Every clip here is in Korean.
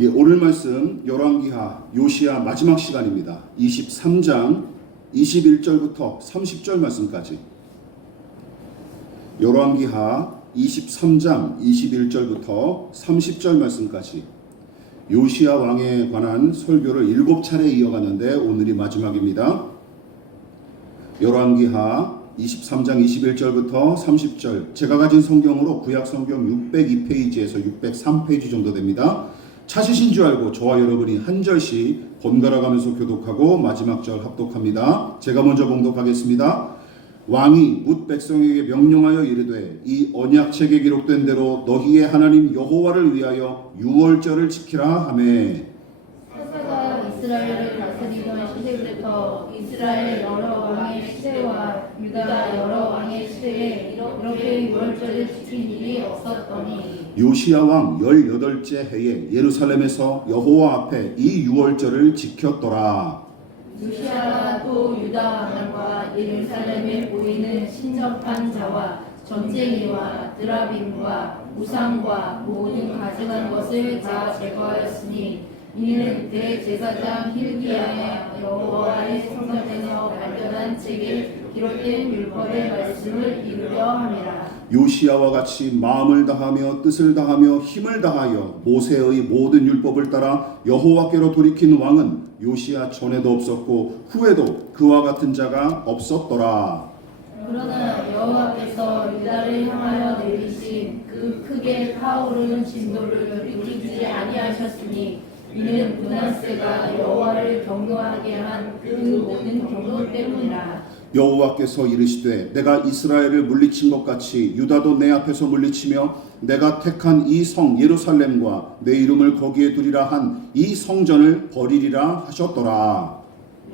예, 오늘 말씀 열왕기하 요시야 마지막 시간입니다. 23장 21절부터 30절 말씀까지. 열왕기하 23장 21절부터 30절 말씀까지 요시야 왕에 관한 설교를 7차례 이어가는데 오늘이 마지막입니다. 열왕기하 23장 21절부터 30절, 제가 가진 성경으로 구약 성경 602페이지에서 603페이지 정도 됩니다. 찾으신 줄 알고 저와 여러분이 한 절씩 번갈아 가면서 교독하고 마지막 절 합독합니다. 제가 먼저 봉독하겠습니다. 왕이 뭇 백성에게 명령하여 이르되 이 언약책에 기록된 대로 너희의 하나님 여호와를 위하여 유월절을 지키라 하매, 사사가 이스라엘을 다스리던 시대부터 이스라엘 여러 왕의 시대와 유다 여러 왕의 시대에 이렇게 유월절을 지킨 일이 없었더니 요시야 왕 18째 해에 예루살렘에서 여호와 앞에 이 유월절을 지켰더라. 요시야가 또 유다 왕과 예루살렘에 보이는 신접한 자와 전쟁이와 드라빔과 우상과 모든 가증한 것을 다 제거하였으니 이는 대제사장 hilki야의 여호와의 성전에서 발견한 책에 기록된 율법의 말씀을 이루려 함이라. 요시야와 같이 마음을 다하며 뜻을 다하며 힘을 다하여 모세의 모든 율법을 따라 여호와께로 돌이킨 왕은 요시야 전에도 없었고 후에도 그와 같은 자가 없었더라. 그러나 여호와께서 유다를 향하여 내리신 그 크게 타오르는 진도를 느끼지 아니하셨으니 이는 므낫세가 여호와를 경노하게 한 그 모든 경노 때문이라. 여호와께서 이르시되 내가 이스라엘을 물리친 것 같이 유다도 내 앞에서 물리치며 내가 택한 이 성 예루살렘과 내 이름을 거기에 두리라 한 이 성전을 버리리라 하셨더라.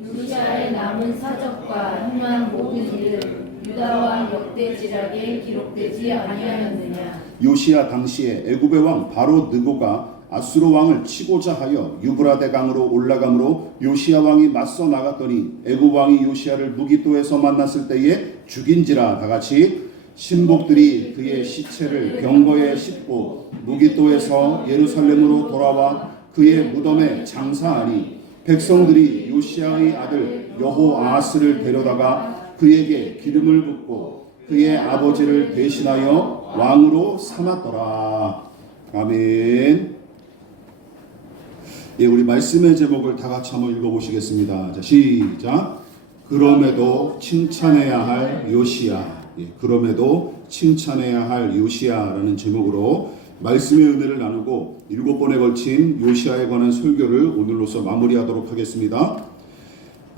요시야의 남은 사적과 행한 모든 일은 유다와 역대지략에 기록되지 아니하였느냐. 요시야 당시에 애굽의 왕 바로 느고가 아수르 왕을 치고자 하여 유브라데 강으로 올라가므로 요시야 왕이 맞서 나갔더니 애굽 왕이 요시야를 무기토에서 만났을 때에 죽인지라. 다같이 신복들이 그의 시체를 병거에 싣고 무기토에서 예루살렘으로 돌아와 그의 무덤에 장사하니 백성들이 요시야의 아들 여호아하스를 데려다가 그에게 기름을 붓고 그의 아버지를 대신하여 왕으로 삼았더라. 아멘. 예, 우리 말씀의 제목을 다 같이 한번 읽어보시겠습니다. 자, 시작. 그럼에도 칭찬해야 할 요시야. 예, 그럼에도 칭찬해야 할 요시야라는 제목으로 말씀의 은혜를 나누고 7번에 걸친 요시야에 관한 설교를 오늘로서 마무리하도록 하겠습니다.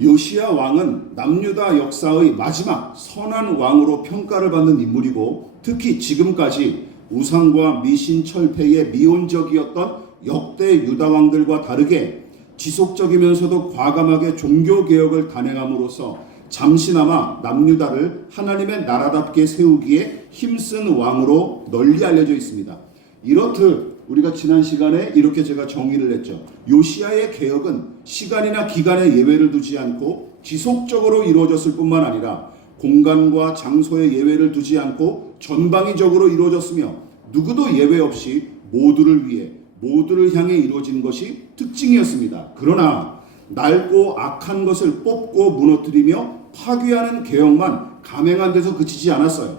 요시야 왕은 남유다 역사의 마지막 선한 왕으로 평가를 받는 인물이고 특히 지금까지 우상과 미신 철폐의 미온적이었던 역대 유다 왕들과 다르게 지속적이면서도 과감하게 종교개혁을 단행함으로써 잠시나마 남유다를 하나님의 나라답게 세우기에 힘쓴 왕으로 널리 알려져 있습니다. 이렇듯 우리가 지난 시간에 이렇게 제가 정의를 했죠. 요시야의 개혁은 시간이나 기간에 예외를 두지 않고 지속적으로 이루어졌을 뿐만 아니라 공간과 장소에 예외를 두지 않고 전방위적으로 이루어졌으며 누구도 예외 없이 모두를 위해 모두를 향해 이루어진 것이 특징이었습니다. 그러나 낡고 악한 것을 뽑고 무너뜨리며 파괴하는 개혁만 감행한 데서 그치지 않았어요.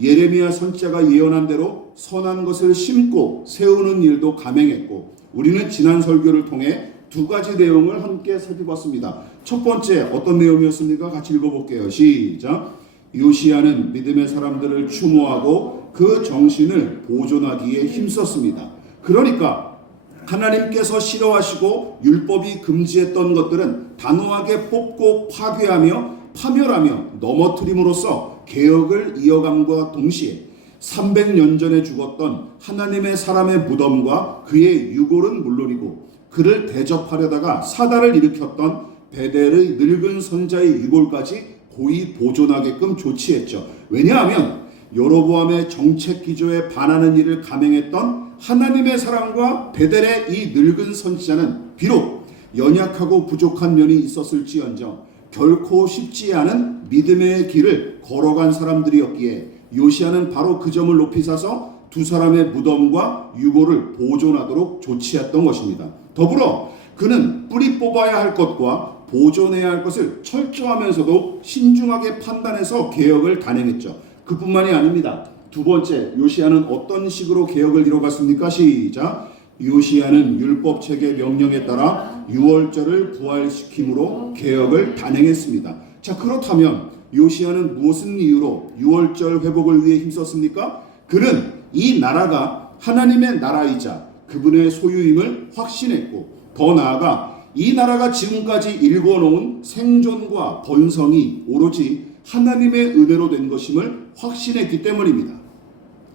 예레미야 선지자가 예언한 대로 선한 것을 심고 세우는 일도 감행했고 우리는 지난 설교를 통해 두 가지 내용을 함께 살펴봤습니다. 첫 번째 어떤 내용이었습니까? 같이 읽어볼게요. 시작. 요시야는 믿음의 사람들을 추모하고 그 정신을 보존하기에 힘썼습니다. 그러니까 하나님께서 싫어하시고 율법이 금지했던 것들은 단호하게 뽑고 파괴하며 파멸하며 넘어뜨림으로써 개혁을 이어감과 동시에 300년 전에 죽었던 하나님의 사람의 무덤과 그의 유골은 물론이고 그를 대접하려다가 사달을 일으켰던 베델의 늙은 선자의 유골까지 고이 보존하게끔 조치했죠. 왜냐하면 여로보암의 정책 기조에 반하는 일을 감행했던 하나님의 사람과 베델의 이 늙은 선지자는 비록 연약하고 부족한 면이 있었을지언정 결코 쉽지 않은 믿음의 길을 걸어간 사람들이었기에 요시야는 바로 그 점을 높이 사서 두 사람의 무덤과 유골을 보존하도록 조치했던 것입니다. 더불어 그는 뿌리 뽑아야 할 것과 보존해야 할 것을 철저하면서도 신중하게 판단해서 개혁을 단행했죠. 그뿐만이 아닙니다. 두 번째, 요시야는 어떤 식으로 개혁을 이뤄갔습니까? 시작. 요시야는 율법책의 명령에 따라 유월절을 부활시킴으로 개혁을 단행했습니다. 자, 그렇다면 요시야는 무슨 이유로 유월절 회복을 위해 힘썼습니까? 그는 이 나라가 하나님의 나라이자 그분의 소유임을 확신했고, 더 나아가 이 나라가 지금까지 일궈놓은 생존과 번성이 오로지 하나님의 은혜로 된 것임을 확신했기 때문입니다.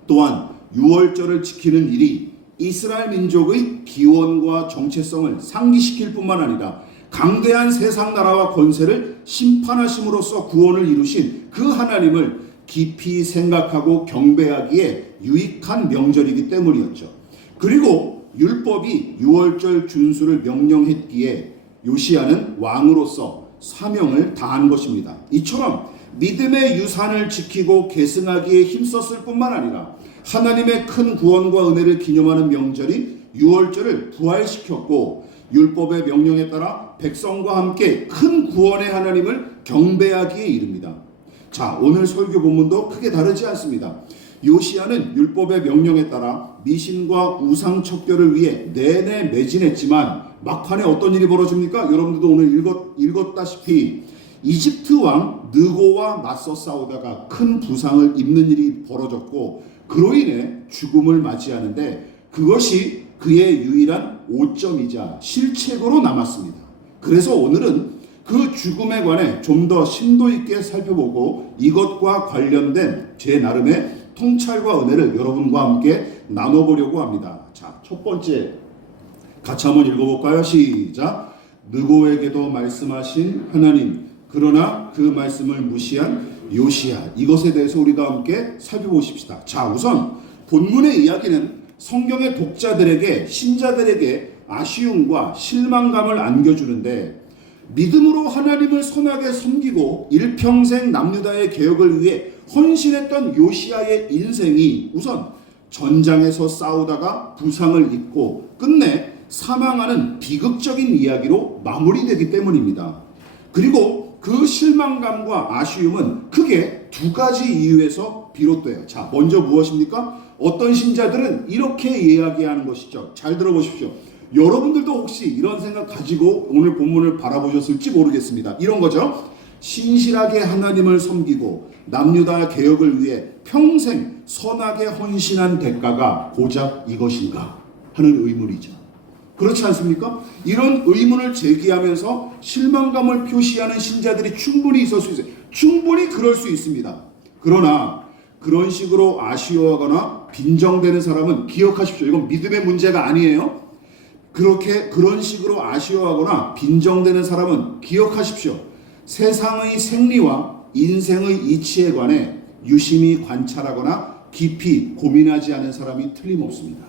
또한 유월절을 지키는 일이 이스라엘 민족의 기원과 정체성을 상기시킬 뿐만 아니라 강대한 세상 나라와 권세를 심판하심으로써 구원을 이루신 그 하나님을 깊이 생각하고 경배하기에 유익한 명절이기 때문이었죠. 그리고 율법이 유월절 준수를 명령했기에 요시야는 왕으로서 사명을 다한 것입니다. 이처럼 믿음의 유산을 지키고 계승하기에 힘썼을 뿐만 아니라 하나님의 큰 구원과 은혜를 기념하는 명절인 유월절을 부활시켰고, 율법의 명령에 따라 백성과 함께 큰 구원의 하나님을 경배하기에 이릅니다. 자, 오늘 설교 본문도 크게 다르지 않습니다. 요시야는 율법의 명령에 따라 미신과 우상 척결을 위해 내내 매진했지만 막판에 어떤 일이 벌어집니까? 여러분들도 오늘 읽었다시피 이집트 왕 느고와 맞서 싸우다가 큰 부상을 입는 일이 벌어졌고, 그로 인해 죽음을 맞이하는데 그것이 그의 유일한 오점이자 실책으로 남았습니다. 그래서 오늘은 그 죽음에 관해 좀 더 심도 있게 살펴보고 이것과 관련된 제 나름의 통찰과 은혜를 여러분과 함께 나눠보려고 합니다. 자, 첫 번째 같이 한번 읽어볼까요? 시작. 느고에게도 말씀하신 하나님, 그러나 그 말씀을 무시한 요시야. 이것에 대해서 우리가 함께 살펴보십시다. 자, 우선 본문의 이야기는 성경의 독자들에게, 신자들에게 아쉬움과 실망감을 안겨주는데, 믿음으로 하나님을 선하게 섬기고 일평생 남유다의 개혁을 위해 헌신했던 요시야의 인생이 우선 전장에서 싸우다가 부상을 입고 끝내 사망하는 비극적인 이야기로 마무리되기 때문입니다. 그리고 그 실망감과 아쉬움은 크게 두 가지 이유에서 비롯돼요. 자, 먼저 무엇입니까? 어떤 신자들은 이렇게 이야기하는 것이죠. 잘 들어보십시오. 여러분들도 혹시 이런 생각 가지고 오늘 본문을 바라보셨을지 모르겠습니다. 이런 거죠. 신실하게 하나님을 섬기고 남유다 개혁을 위해 평생 선하게 헌신한 대가가 고작 이것인가 하는 의문이죠. 그렇지 않습니까? 이런 의문을 제기하면서 실망감을 표시하는 신자들이 충분히 있을 수 있어요. 충분히 그럴 수 있습니다. 그러나 그런 식으로 아쉬워하거나 빈정대는 사람은 기억하십시오. 이건 믿음의 문제가 아니에요. 그런 식으로 아쉬워하거나 빈정대는 사람은 기억하십시오. 세상의 생리와 인생의 이치에 관해 유심히 관찰하거나 깊이 고민하지 않은 사람이 틀림없습니다.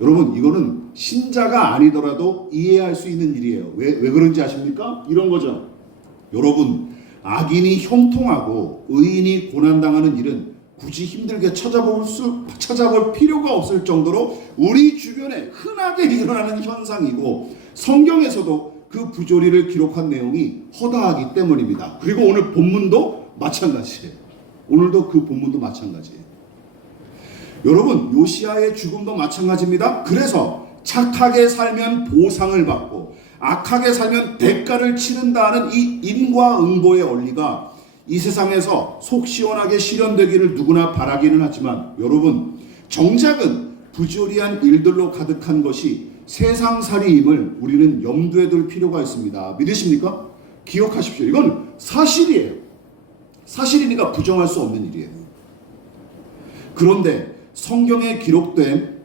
여러분, 이거는 신자가 아니더라도 이해할 수 있는 일이에요. 왜 그런지 아십니까? 이런 거죠. 여러분, 악인이 형통하고 의인이 고난당하는 일은 굳이 힘들게 찾아볼 필요가 없을 정도로 우리 주변에 흔하게 일어나는 현상이고, 성경에서도 그 부조리를 기록한 내용이 허다하기 때문입니다. 그리고 오늘 본문도 마찬가지예요. 오늘도 그 본문도 마찬가지예요. 여러분, 요시야의 죽음도 마찬가지입니다. 그래서 착하게 살면 보상을 받고 악하게 살면 대가를 치른다는 이 인과응보의 원리가 이 세상에서 속 시원하게 실현되기를 누구나 바라기는 하지만, 여러분, 정작은 부조리한 일들로 가득한 것이 세상살이임을 우리는 염두에 둘 필요가 있습니다. 믿으십니까? 기억하십시오. 이건 사실이에요. 사실이니까 부정할 수 없는 일이에요. 그런데 성경에 기록된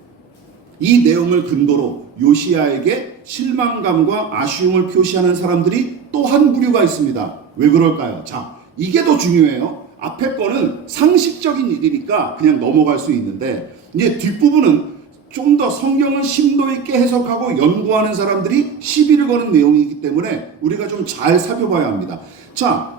이 내용을 근거로 요시야에게 실망감과 아쉬움을 표시하는 사람들이 또 한 부류가 있습니다. 왜 그럴까요? 자, 이게 더 중요해요. 앞에 거는 상식적인 일이니까 그냥 넘어갈 수 있는데, 이제 뒷부분은 좀 더 성경을 심도 있게 해석하고 연구하는 사람들이 시비를 거는 내용이기 때문에 우리가 좀 잘 살펴봐야 합니다. 자,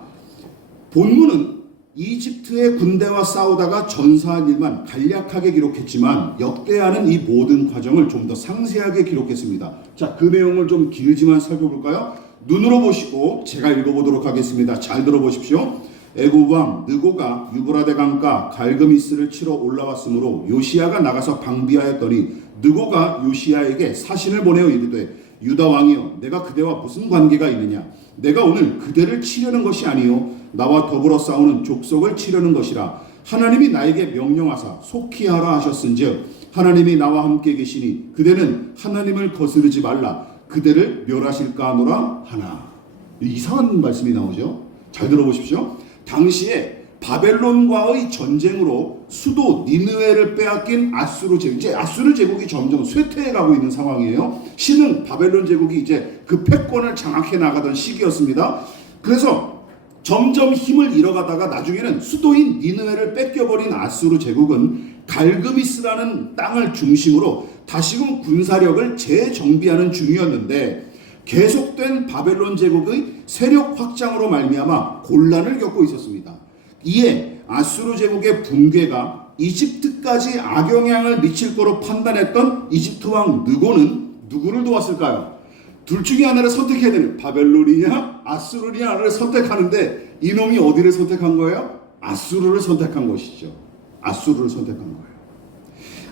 본문은 이집트의 군대와 싸우다가 전사한 일만 간략하게 기록했지만 역대하는 이 모든 과정을 좀 더 상세하게 기록했습니다. 자, 그 내용을 좀 길지만 살펴볼까요? 눈으로 보시고 제가 읽어보도록 하겠습니다. 잘 들어보십시오. 애굽 왕 느고가 유브라데 강가 갈그미스를 치러 올라왔으므로 요시야가 나가서 방비하였더니 느고가 요시야에게 사신을 보내어 이르되 유다 왕이여, 내가 그대와 무슨 관계가 있느냐? 내가 오늘 그대를 치려는 것이 아니요 나와 더불어 싸우는 족속을 치려는 것이라. 하나님이 나에게 명령하사 속히 하라 하셨은즉 하나님이 나와 함께 계시니 그대는 하나님을 거스르지 말라. 그대를 멸하실까 하노라 하나. 이상한 말씀이 나오죠. 잘 들어보십시오. 당시에 바벨론과의 전쟁으로 수도 니느웨를 빼앗긴 아수르 제국, 이제 아수르 제국이 점점 쇠퇴해 가고 있는 상황이에요. 신흥 바벨론 제국이 이제 그 패권을 장악해 나가던 시기였습니다. 그래서 점점 힘을 잃어가다가 나중에는 수도인 니느웨를 뺏겨버린 아수르 제국은 갈그미스라는 땅을 중심으로 다시금 군사력을 재정비하는 중이었는데 계속된 바벨론 제국의 세력 확장으로 말미암아 곤란을 겪고 있었습니다. 이에 아수르 제국의 붕괴가 이집트까지 악영향을 미칠 거로 판단했던 이집트 왕 느고는 누구를 도왔을까요? 둘 중에 하나를 선택해야 되는, 바벨론이냐 아수르냐를 선택하는데 이놈이 어디를 선택한 거예요? 아수르를 선택한 것이죠. 아수르를 선택한 거예요.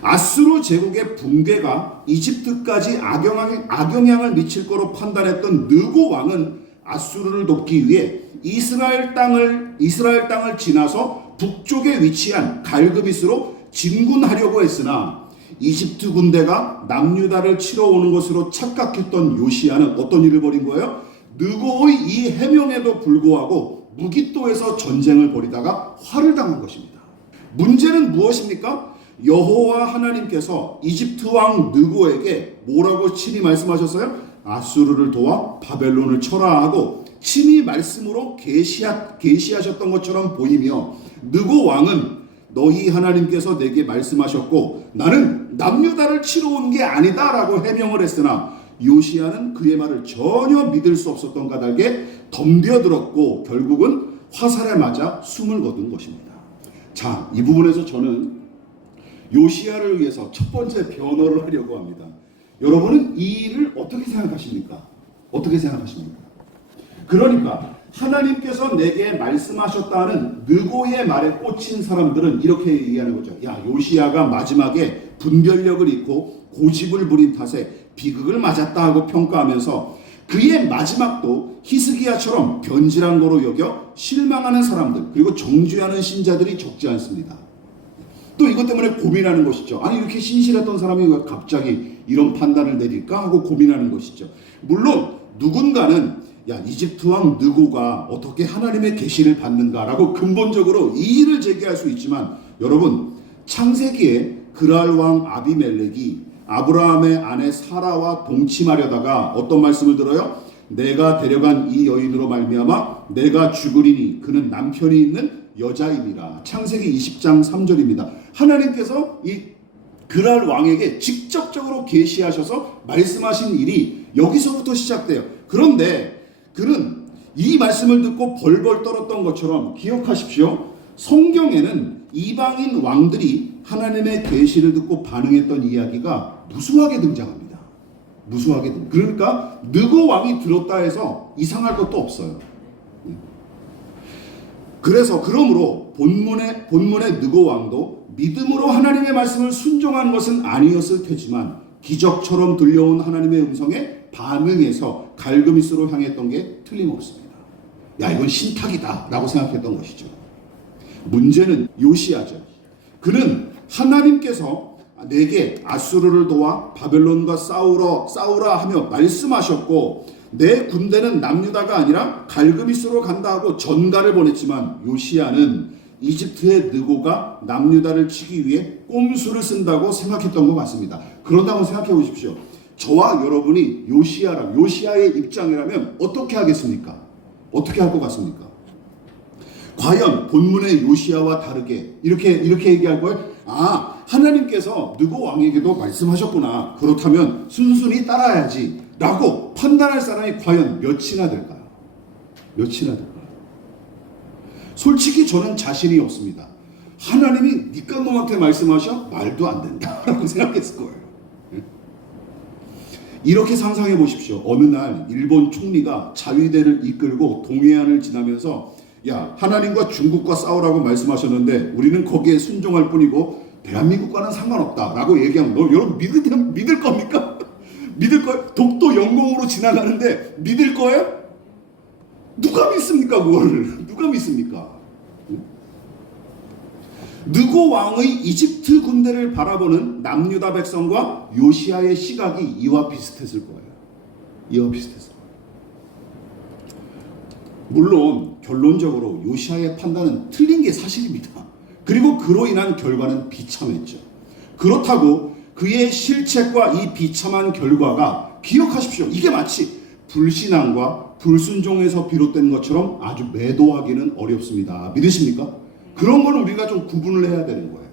아수르 제국의 붕괴가 이집트까지 악영향을 미칠 거로 판단했던 느고 왕은 아수르를 돕기 위해 이스라엘 땅을 지나서 북쪽에 위치한 갈그미스로 진군하려고 했으나 이집트 군대가 남유다를 치러 오는 것으로 착각했던 요시야는 어떤 일을 벌인 거예요? 느고의 이 해명에도 불구하고 무깃도에서 전쟁을 벌이다가 화를 당한 것입니다. 문제는 무엇입니까? 여호와 하나님께서 이집트 왕 느고에게 뭐라고 친히 말씀하셨어요? 아수르를 도와 바벨론을 철화하고 친히 말씀으로 계시하셨던 것처럼 보이며 느고 왕은 너희 하나님께서 내게 말씀하셨고 나는 남유다를 치러 온 게 아니다 라고 해명을 했으나 요시야는 그의 말을 전혀 믿을 수 없었던 까닭에 덤벼들었고 결국은 화살에 맞아 숨을 거둔 것입니다. 자, 이 부분에서 저는 요시야를 위해서 첫 번째 변호를 하려고 합니다. 여러분은 이 일을 어떻게 생각하십니까? 어떻게 생각하십니까? 그러니까 하나님께서 내게 말씀하셨다는 느고의 말에 꽂힌 사람들은 이렇게 얘기하는 거죠. 야, 요시야가 마지막에 분별력을 잃고 고집을 부린 탓에 비극을 맞았다 하고 평가하면서 그의 마지막도 히스기야처럼 변질한 거로 여겨 실망하는 사람들, 그리고 정죄하는 신자들이 적지 않습니다. 또 이것 때문에 고민하는 것이죠. 아니, 이렇게 신실했던 사람이 왜 갑자기 이런 판단을 내릴까 하고 고민하는 것이죠. 물론 누군가는 야, 이집트 왕 느고가 어떻게 하나님의 계시를 받는가라고 근본적으로 이의를 제기할 수 있지만, 여러분, 창세기에 그랄 왕 아비멜렉이 아브라함의 아내 사라와 동침하려다가 어떤 말씀을 들어요? 내가 데려간 이 여인으로 말미암아 내가 죽으리니 그는 남편이 있는 여자임이라. 창세기 20장 3절입니다. 하나님께서 이 그랄 왕에게 직접적으로 계시하셔서 말씀하신 일이 여기서부터 시작돼요. 그런데 그는 이 말씀을 듣고 벌벌 떨었던 것처럼 기억하십시오. 성경에는 이방인 왕들이 하나님의 계시를 듣고 반응했던 이야기가 무수하게 등장합니다. 무수하게 그러니까 느고 왕이 들었다 해서 이상할 것도 없어요. 그러므로 본문의 느고 왕도 믿음으로 하나님의 말씀을 순종한 것은 아니었을 테지만 기적처럼 들려온 하나님의 음성에 반응해서 갈그미스로 향했던 게 틀림없습니다. 야, 이건 신탁이다 라고 생각했던 것이죠. 문제는 요시야죠. 그는 하나님께서 내게 아수르를 도와 바벨론과 싸우라 하며 말씀하셨고 내 군대는 남유다가 아니라 갈그미스로 간다 하고 전가를 보냈지만 요시야는 이집트의 느고가 남유다를 치기 위해 꼼수를 쓴다고 생각했던 것 같습니다. 그런다고 생각해 보십시오. 저와 여러분이 요시야의 입장이라면 어떻게 하겠습니까? 어떻게 할 것 같습니까? 과연 본문의 요시야와 다르게 이렇게 얘기할 거예요? 아, 하나님께서 느고 왕에게도 말씀하셨구나. 그렇다면 순순히 따라야지 라고 판단할 사람이 과연 몇이나 될까요? 몇이나 될까요? 솔직히 저는 자신이 없습니다. 하나님이 니까 놈한테 말씀하셔? 말도 안 된다라고 생각했을 거예요. 이렇게 상상해 보십시오. 어느 날 일본 총리가 자위대를 이끌고 동해안을 지나면서 야, 하나님과 중국과 싸우라고 말씀하셨는데 우리는 거기에 순종할 뿐이고 대한민국과는 상관없다라고 얘기하면 여러분 믿을 겁니까? 믿을 거예요? 독도 영공으로 지나가는데 믿을 거예요? 누가 믿습니까? 그거를 누가 믿습니까? 느고 왕의 이집트 군대를 바라보는 남유다 백성과 요시야의 시각이 이와 비슷했을 거예요. 이와 비슷했을 거예요. 물론 결론적으로 요시야의 판단은 틀린 게 사실입니다. 그리고 그로 인한 결과는 비참했죠. 그렇다고 그의 실책과 이 비참한 결과가 기억하십시오. 이게 마치 불신앙과 불순종에서 비롯된 것처럼 아주 매도하기는 어렵습니다. 믿으십니까? 그런 걸 우리가 좀 구분을 해야 되는 거예요.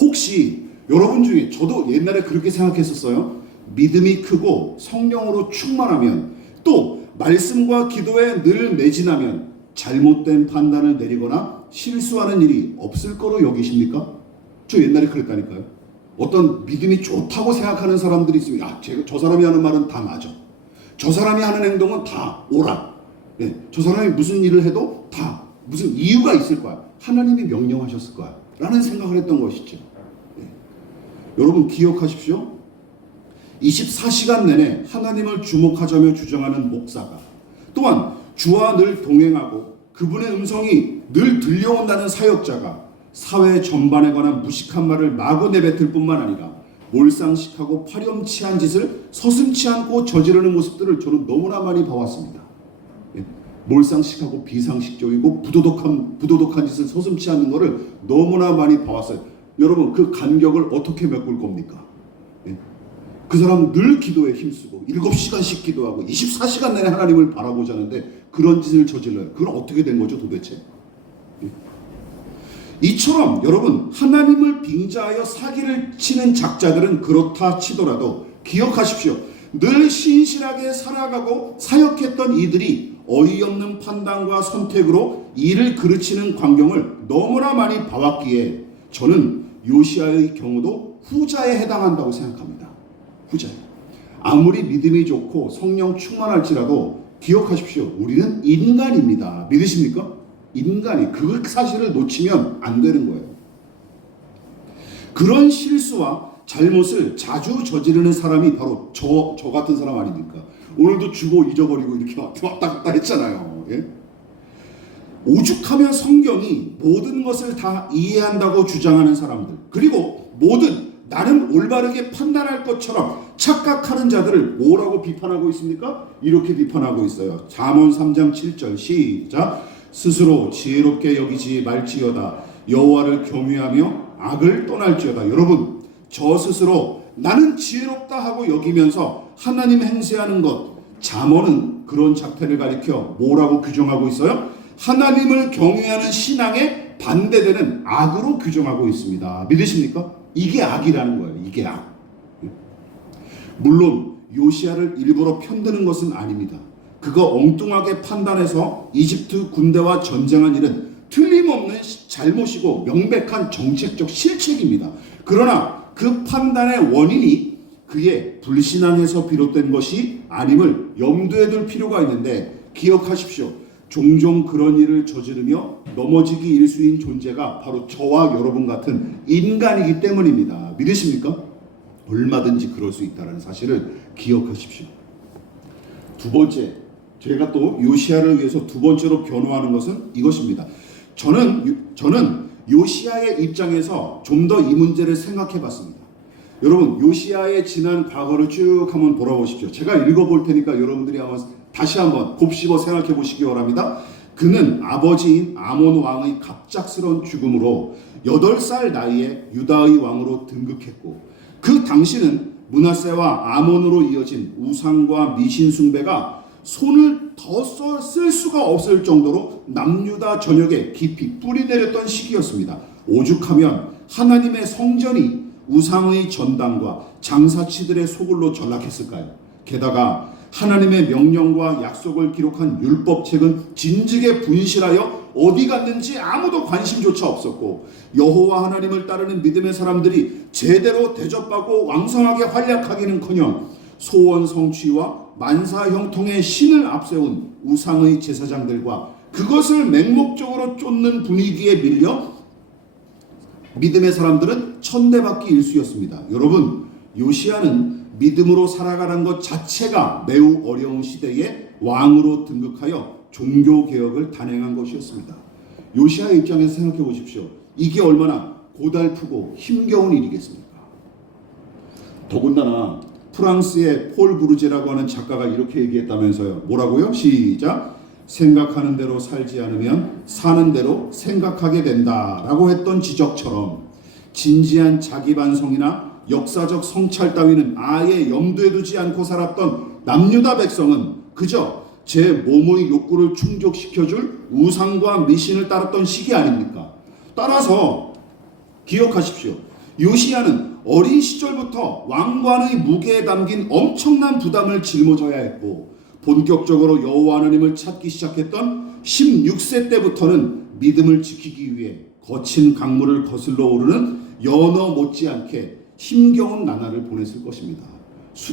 혹시 여러분 중에 저도 옛날에 그렇게 생각했었어요. 믿음이 크고 성령으로 충만하면 또 말씀과 기도에 늘 매진하면 잘못된 판단을 내리거나 실수하는 일이 없을 거로 여기십니까? 저 옛날에 그랬다니까요. 어떤 믿음이 좋다고 생각하는 사람들이 있으면 저 사람이 하는 말은 다 맞아. 저 사람이 하는 행동은 다 옳아. 저 사람이 무슨 일을 해도 다 무슨 이유가 있을 거야. 하나님이 명령하셨을 거야. 라는 생각을 했던 것이죠. 여러분 기억하십시오. 24시간 내내 하나님을 주목하자며 주장하는 목사가 또한 주와 늘 동행하고 그분의 음성이 늘 들려온다는 사역자가 사회 전반에 관한 무식한 말을 마구 내뱉을 뿐만 아니라 몰상식하고 파렴치한 짓을 서슴지 않고 저지르는 모습들을 저는 너무나 많이 봐왔습니다. 몰상식하고 비상식적이고 부도덕한 짓을 서슴지 않는 것을 너무나 많이 봐왔어요. 여러분 그 간격을 어떻게 메꿀 겁니까? 그 사람은 늘 기도에 힘쓰고 7시간씩 기도하고 24시간 내내 하나님을 바라보자는데 그런 짓을 저질러요. 그건 어떻게 된 거죠 도대체? 이처럼 여러분 하나님을 빙자하여 사기를 치는 작자들은 그렇다 치더라도 기억하십시오. 늘 신실하게 살아가고 사역했던 이들이 어이없는 판단과 선택으로 일을 그르치는 광경을 너무나 많이 봐왔기에 저는 요시야의 경우도 후자에 해당한다고 생각합니다. 후자에. 아무리 믿음이 좋고 성령 충만할지라도 기억하십시오. 우리는 인간입니다. 믿으십니까? 인간이 그 사실을 놓치면 안 되는 거예요. 그런 실수와 잘못을 자주 저지르는 사람이 바로 저 같은 사람 아닙니까? 오늘도 주고 잊어버리고 이렇게 왔다 갔다 했잖아요. 예? 오죽하면 성경이 모든 것을 다 이해한다고 주장하는 사람들, 그리고 나는 올바르게 판단할 것처럼 착각하는 자들을 뭐라고 비판하고 있습니까? 이렇게 비판하고 있어요. 잠언 3장 7절 시작. 스스로 지혜롭게 여기지 말지어다. 여호와를 경외하며 악을 떠날지어다. 여러분, 저 스스로 나는 지혜롭다 하고 여기면서 하나님 행세하는 것, 잠언은 그런 작태를 가리켜 뭐라고 규정하고 있어요? 하나님을 경외하는 신앙에 반대되는 악으로 규정하고 있습니다. 믿으십니까? 이게 악이라는 거예요. 이게 악. 물론 요시야를 일부러 편드는 것은 아닙니다. 그가 엉뚱하게 판단해서 이집트 군대와 전쟁한 일은 틀림없는 잘못이고 명백한 정책적 실책입니다. 그러나 그 판단의 원인이 그의 불신앙에서 비롯된 것이 아님을 염두에 둘 필요가 있는데 기억하십시오. 종종 그런 일을 저지르며 넘어지기 일수인 존재가 바로 저와 여러분 같은 인간이기 때문입니다. 믿으십니까? 얼마든지 그럴 수 있다는 사실을 기억하십시오. 두 번째, 제가 또 요시야를 위해서 두 번째로 변호하는 것은 이것입니다. 저는 요시야의 입장에서 좀 더 이 문제를 생각해 봤습니다. 여러분, 요시야의 지난 과거를 쭉 한번 돌아보십시오. 제가 읽어볼 테니까 여러분들이 다시 한번 곱씹어 생각해 보시기 바랍니다. 그는 아버지인 아몬 왕의 갑작스러운 죽음으로 8살 나이에 유다의 왕으로 등극했고, 그 당시는 므낫세와 아몬으로 이어진 우상과 미신 숭배가 손을 더 쓸 수가 없을 정도로 남유다 전역에 깊이 뿌리내렸던 시기였습니다. 오죽하면 하나님의 성전이 우상의 전당과 장사치들의 소굴로 전락했을까요? 게다가 하나님의 명령과 약속을 기록한 율법책은 진즉에 분실하여 어디 갔는지 아무도 관심조차 없었고 여호와 하나님을 따르는 믿음의 사람들이 제대로 대접받고 왕성하게 활약하기는커녕 소원 성취와 만사 형통의 신을 앞세운 우상의 제사장들과 그것을 맹목적으로 쫓는 분위기에 밀려 믿음의 사람들은 천대받기 일쑤였습니다. 여러분, 요시야는 믿음으로 살아가는 것 자체가 매우 어려운 시대에 왕으로 등극하여 종교개혁을 단행한 것이었습니다. 요시야의 입장에서 생각해 보십시오. 이게 얼마나 고달프고 힘겨운 일이겠습니까? 더군다나 프랑스의 폴 브루제라고 하는 작가가 이렇게 얘기했다면서요. 뭐라고요? 시작! 생각하는 대로 살지 않으면 사는 대로 생각하게 된다라고 했던 지적처럼 진지한 자기 반성이나 역사적 성찰 따위는 아예 염두에 두지 않고 살았던 남유다 백성은 그저 제 몸의 욕구를 충족시켜줄 우상과 미신을 따랐던 시기 아닙니까? 따라서 기억하십시오. 요시야는 어린 시절부터 왕관의 무게에 담긴 엄청난 부담을 짊어져야 했고 본격적으로 여호와 하나님을 찾기 시작했던 16세 때부터는 믿음을 지키기 위해 거친 강물을 거슬러 오르는 연어 못지않게 힘겨운 나날을 보냈을 것입니다.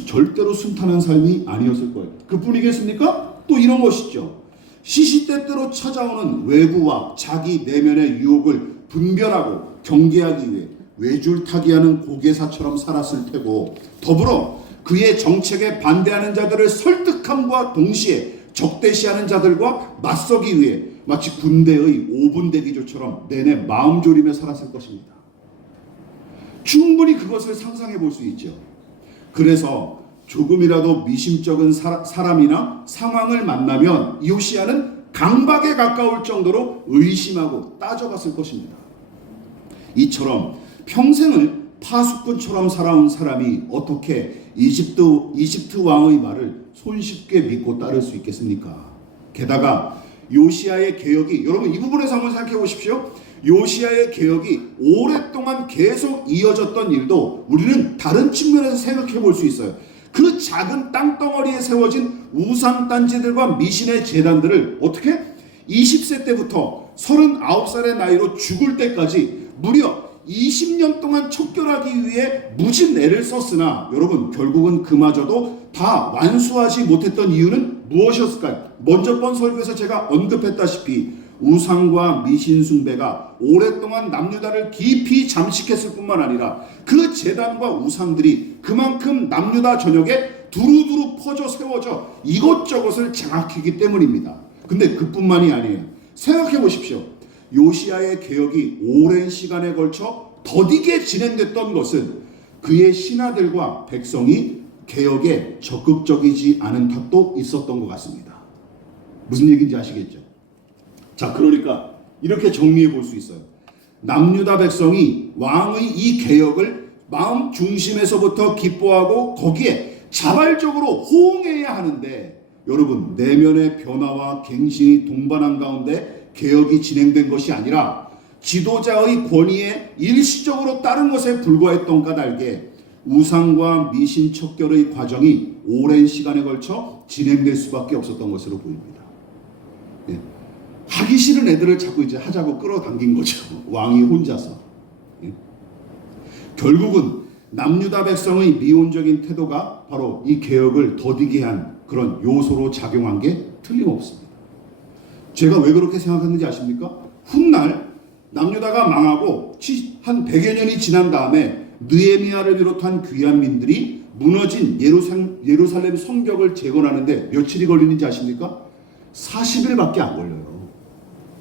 절대로 순탄한 삶이 아니었을 거예요. 그뿐이겠습니까? 또 이런 것이죠. 시시때때로 찾아오는 외부와 자기 내면의 유혹을 분별하고 경계하기 위해 외줄타기하는 고개사처럼 살았을 테고 더불어 그의 정책에 반대하는 자들을 설득함과 동시에 적대시하는 자들과 맞서기 위해 마치 군대의 5분 대기조처럼 내내 마음졸이며 살았을 것입니다. 충분히 그것을 상상해 볼 수 있죠. 그래서 조금이라도 미심쩍은 사람이나 상황을 만나면 요시야는 강박에 가까울 정도로 의심하고 따져봤을 것입니다. 이처럼 평생을 파수꾼처럼 살아온 사람이 어떻게 이집트 왕의 말을 손쉽게 믿고 따를 수 있겠습니까? 게다가 요시야의 개혁이, 여러분 이 부분에서 한번 생각해 보십시오. 요시야의 개혁이 오랫동안 계속 이어졌던 일도 우리는 다른 측면에서 생각해 볼 수 있어요. 그 작은 땅덩어리에 세워진 우상단지들과 미신의 제단들을 어떻게 20세 때부터 39살의 나이로 죽을 때까지 무려 20년 동안 척결하기 위해 무진 애를 썼으나 여러분 결국은 그마저도 다 완수하지 못했던 이유는 무엇이었을까요? 먼저 번 설교에서 제가 언급했다시피 우상과 미신 숭배가 오랫동안 남유다를 깊이 잠식했을 뿐만 아니라 그 제단과 우상들이 그만큼 남유다 전역에 두루두루 퍼져 세워져 이것저것을 장악했기 때문입니다. 근데 그뿐만이 아니에요. 생각해 보십시오. 요시야의 개혁이 오랜 시간에 걸쳐 더디게 진행됐던 것은 그의 신하들과 백성이 개혁에 적극적이지 않은 탓도 있었던 것 같습니다. 무슨 얘기인지 아시겠죠? 자, 그러니까 이렇게 정리해 볼 수 있어요. 남유다 백성이 왕의 이 개혁을 마음 중심에서부터 기뻐하고 거기에 자발적으로 호응해야 하는데 여러분 내면의 변화와 갱신이 동반한 가운데 개혁이 진행된 것이 아니라 지도자의 권위에 일시적으로 따른 것에 불과했던 까닭에 우상과 미신 척결의 과정이 오랜 시간에 걸쳐 진행될 수밖에 없었던 것으로 보입니다. 예. 하기 싫은 애들을 자꾸 이제 하자고 끌어당긴 거죠. 왕이 혼자서. 예. 결국은 남유다 백성의 미온적인 태도가 바로 이 개혁을 더디게 한 그런 요소로 작용한 게 틀림없습니다. 제가 왜 그렇게 생각했는지 아십니까? 훗날 남유다가 망하고 한 100여 년이 지난 다음에 느헤미야를 비롯한 귀한 민들이 무너진 예루살렘 성벽을 재건하는데 며칠이 걸리는지 아십니까? 40일밖에 안 걸려요.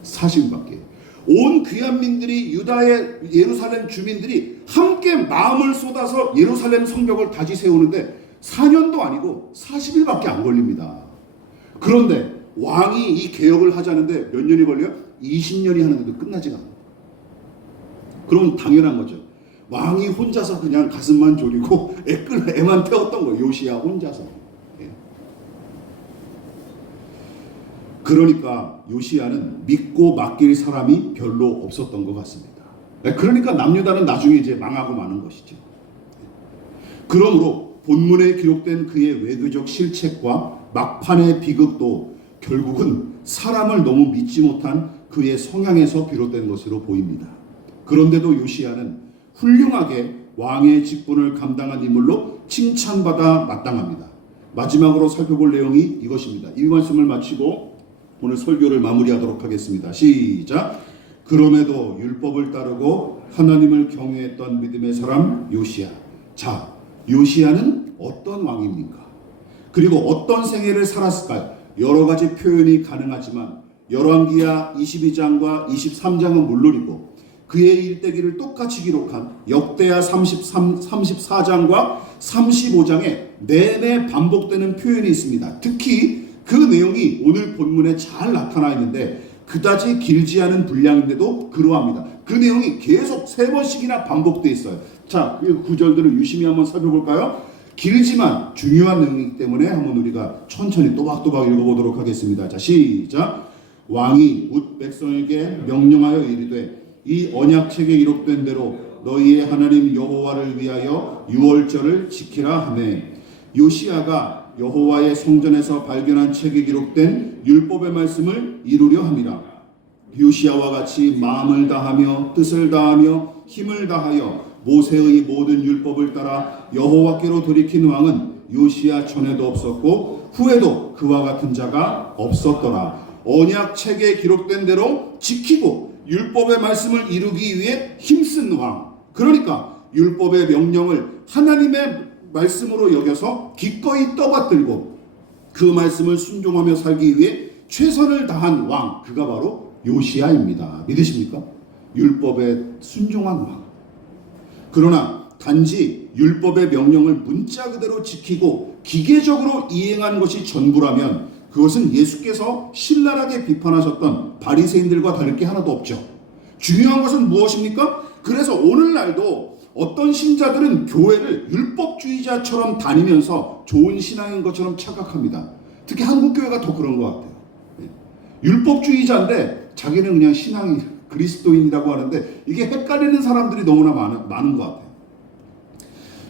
40일밖에. 온 귀한 민들이 유다의 예루살렘 주민들이 함께 마음을 쏟아서 예루살렘 성벽을 다시 세우는데 4년도 아니고 40일밖에 안 걸립니다. 그런데 왕이 이 개혁을 하자는데 몇 년이 걸려요? 20년이 하는데도 끝나지가 않아요. 그러면 당연한 거죠. 왕이 혼자서 그냥 가슴만 졸이고 애만 태웠던 거예요. 요시야 혼자서. 예. 그러니까 요시야는 믿고 맡길 사람이 별로 없었던 것 같습니다. 그러니까 남유다는 나중에 이제 망하고 마는 것이죠. 그러므로 본문에 기록된 그의 외교적 실책과 막판의 비극도 결국은 사람을 너무 믿지 못한 그의 성향에서 비롯된 것으로 보입니다. 그런데도 요시야는 훌륭하게 왕의 직분을 감당한 인물로 칭찬받아 마땅합니다. 마지막으로 살펴볼 내용이 이것입니다. 이 말씀을 마치고 오늘 설교를 마무리하도록 하겠습니다. 시작. 그럼에도 율법을 따르고 하나님을 경외했던 믿음의 사람 요시야. 자, 요시야는 어떤 왕입니까? 그리고 어떤 생애를 살았을까요? 여러 가지 표현이 가능하지만 열왕기하 22장과 23장은 물론이고 그의 일대기를 똑같이 기록한 역대하 34장과 35장에 내내 반복되는 표현이 있습니다. 특히 그 내용이 오늘 본문에 잘 나타나 있는데 그다지 길지 않은 분량인데도 그러합니다. 그 내용이 계속 3번씩이나 반복되어 있어요. 자, 그 구절들을 유심히 한번 살펴볼까요? 길지만 중요한 내용이기 때문에 한번 우리가 천천히 또박또박 읽어보도록 하겠습니다. 자, 시작. 왕이 뭇 백성에게 명령하여 이르되 이 언약책에 기록된 대로 너희의 하나님 여호와를 위하여 유월절을 지키라 하매 요시야가 여호와의 성전에서 발견한 책에 기록된 율법의 말씀을 이루려 함이라. 요시야와 같이 마음을 다하며 뜻을 다하며 힘을 다하여 모세의 모든 율법을 따라 여호와께로 돌이킨 왕은 요시야 전에도 없었고 후에도 그와 같은 자가 없었더라. 언약책에 기록된 대로 지키고 율법의 말씀을 이루기 위해 힘쓴 왕. 그러니까 율법의 명령을 하나님의 말씀으로 여겨서 기꺼이 떠받들고 그 말씀을 순종하며 살기 위해 최선을 다한 왕. 그가 바로 요시야입니다. 믿으십니까? 율법에 순종한 왕. 그러나 단지 율법의 명령을 문자 그대로 지키고 기계적으로 이행한 것이 전부라면 그것은 예수께서 신랄하게 비판하셨던 바리새인들과 다를 게 하나도 없죠. 중요한 것은 무엇입니까? 그래서 오늘날도 어떤 신자들은 교회를 율법주의자처럼 다니면서 좋은 신앙인 것처럼 착각합니다. 특히 한국교회가 더 그런 것 같아요. 율법주의자인데 자기는 그냥 신앙이 그리스도인이라고 하는데 이게 헷갈리는 사람들이 너무나 많은 것 같아요.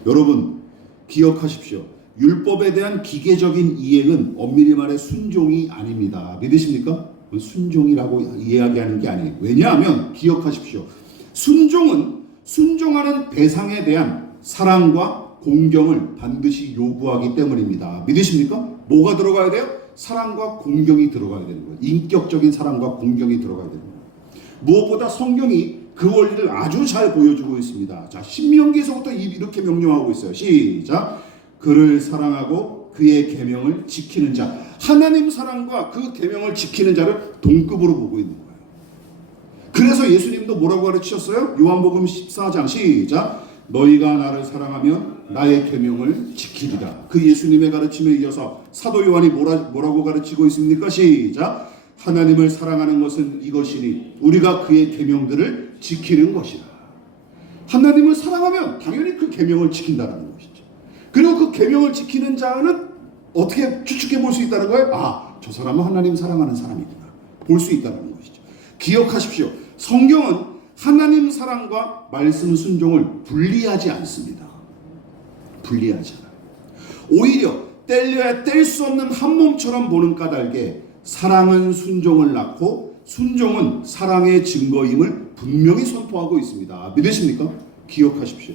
여러분 기억하십시오. 율법에 대한 기계적인 이행은 엄밀히 말해 순종이 아닙니다. 믿으십니까? 순종이라고 이야기하는 게 아니에요. 왜냐하면 기억하십시오. 순종은 순종하는 대상에 대한 사랑과 공경을 반드시 요구하기 때문입니다. 믿으십니까? 뭐가 들어가야 돼요? 사랑과 공경이 들어가야 되는 거예요. 인격적인 사랑과 공경이 들어가야 되는 거예요. 무엇보다 성경이 그 원리를 아주 잘 보여주고 있습니다. 자, 신명기에서부터 이렇게 명령하고 있어요. 시작. 그를 사랑하고 그의 계명을 지키는 자. 하나님 사랑과 그 계명을 지키는 자를 동급으로 보고 있는 거예요. 그래서 예수님도 뭐라고 가르치셨어요? 요한복음 14장 시작. 너희가 나를 사랑하면 나의 계명을 지키리라. 그 예수님의 가르침에 이어서 사도 요한이 뭐라고 가르치고 있습니까? 시작. 하나님을 사랑하는 것은 이것이니 우리가 그의 계명들을 지키는 것이라. 하나님을 사랑하면 당연히 그 계명을 지킨다는 것이죠. 그리고 그 계명을 지키는 자는 어떻게 추측해 볼 수 있다는 거예요? 아, 저 사람은 하나님 사랑하는 사람이구나. 볼 수 있다는 것이죠. 기억하십시오. 성경은 하나님 사랑과 말씀 순종을 분리하지 않습니다. 분리하지 않아요. 오히려 뗄려야 뗄 수 없는 한 몸처럼 보는 까닭에 사랑은 순종을 낳고 순종은 사랑의 증거임을 분명히 선포하고 있습니다. 믿으십니까? 기억하십시오.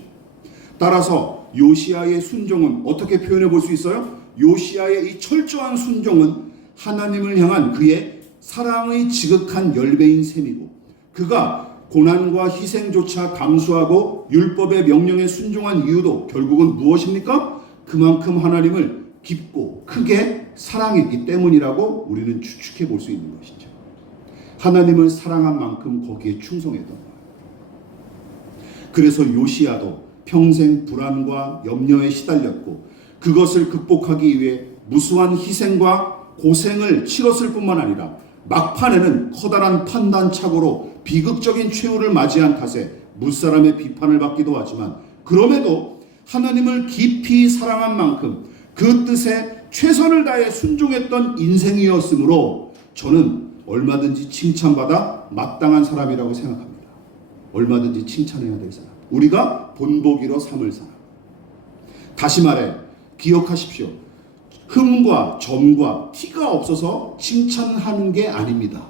따라서 요시야의 순종은 어떻게 표현해 볼 수 있어요? 요시야의 이 철저한 순종은 하나님을 향한 그의 사랑의 지극한 열매인 셈이고 그가 고난과 희생조차 감수하고 율법의 명령에 순종한 이유도 결국은 무엇입니까? 그만큼 하나님을 깊고 크게 사랑했기 때문이라고 우리는 추측해 볼 수 있는 것이죠. 하나님을 사랑한 만큼 거기에 충성했던 거예요. 그래서 요시야도 평생 불안과 염려에 시달렸고 그것을 극복하기 위해 무수한 희생과 고생을 치렀을 뿐만 아니라 막판에는 커다란 판단착오로 비극적인 최후를 맞이한 탓에 무사람의 비판을 받기도 하지만 그럼에도 하나님을 깊이 사랑한 만큼 그 뜻에 최선을 다해 순종했던 인생이었으므로 저는 얼마든지 칭찬받아 마땅한 사람이라고 생각합니다. 얼마든지 칭찬해야 될 사람. 우리가 본보기로 삼을 사람. 다시 말해 기억하십시오. 흠과 점과 티가 없어서 칭찬하는 게 아닙니다.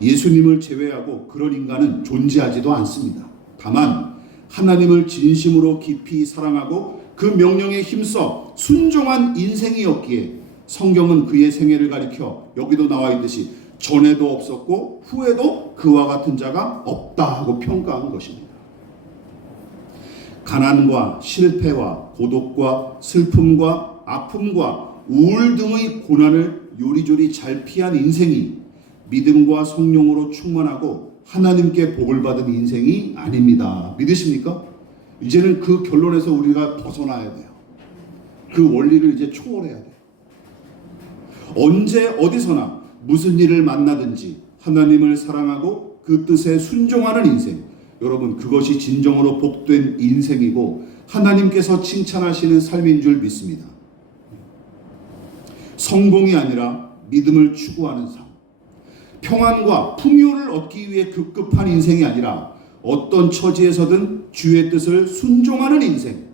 예수님을 제외하고 그런 인간은 존재하지도 않습니다. 다만 하나님을 진심으로 깊이 사랑하고 그 명령에 힘써 순종한 인생이었기에 성경은 그의 생애를 가리켜 여기도 나와 있듯이 전에도 없었고 후에도 그와 같은 자가 없다 하고 평가한 것입니다. 가난과 실패와 고독과 슬픔과 아픔과 우울 등의 고난을 요리조리 잘 피한 인생이 믿음과 성령으로 충만하고 하나님께 복을 받은 인생이 아닙니다. 믿으십니까? 이제는 그 결론에서 우리가 벗어나야 돼요. 그 원리를 이제 초월해야 돼요. 언제 어디서나 무슨 일을 만나든지 하나님을 사랑하고 그 뜻에 순종하는 인생, 여러분 그것이 진정으로 복된 인생이고 하나님께서 칭찬하시는 삶인 줄 믿습니다. 성공이 아니라 믿음을 추구하는 삶, 평안과 풍요를 얻기 위해 급급한 인생이 아니라 어떤 처지에서든 주의 뜻을 순종하는 인생,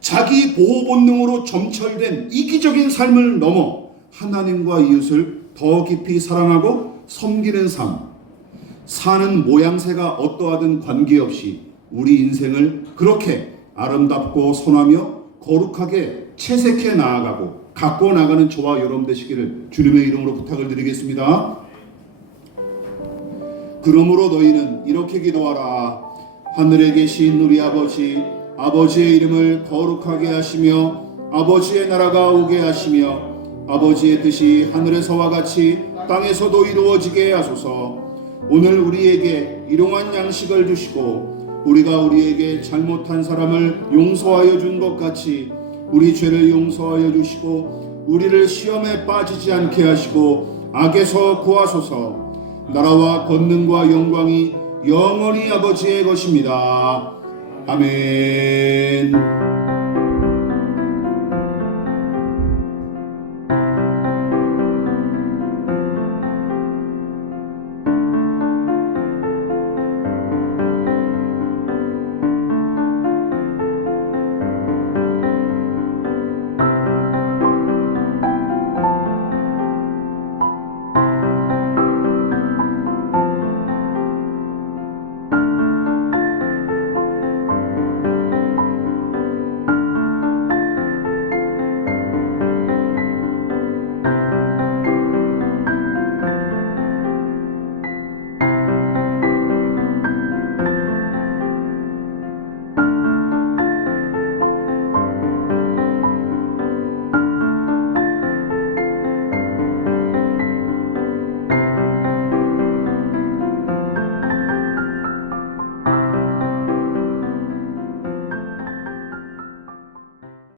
자기 보호 본능으로 점철된 이기적인 삶을 넘어 하나님과 이웃을 더 깊이 사랑하고 섬기는 삶, 사는 모양새가 어떠하든 관계없이 우리 인생을 그렇게 아름답고 선하며 거룩하게 채색해 나아가고 가꿔 나가는 저와 여러분 되시기를 주님의 이름으로 부탁을 드리겠습니다. 그러므로 너희는 이렇게 기도하라. 하늘에 계신 우리 아버지, 아버지의 이름을 거룩하게 하시며 아버지의 나라가 오게 하시며 아버지의 뜻이 하늘에서와 같이 땅에서도 이루어지게 하소서. 오늘 우리에게 일용할 양식을 주시고 우리가 우리에게 잘못한 사람을 용서하여 준 것 같이 우리 죄를 용서하여 주시고 우리를 시험에 빠지지 않게 하시고 악에서 구하소서. 나라와 권능과 영광이 영원히 아버지의 것입니다. 아멘.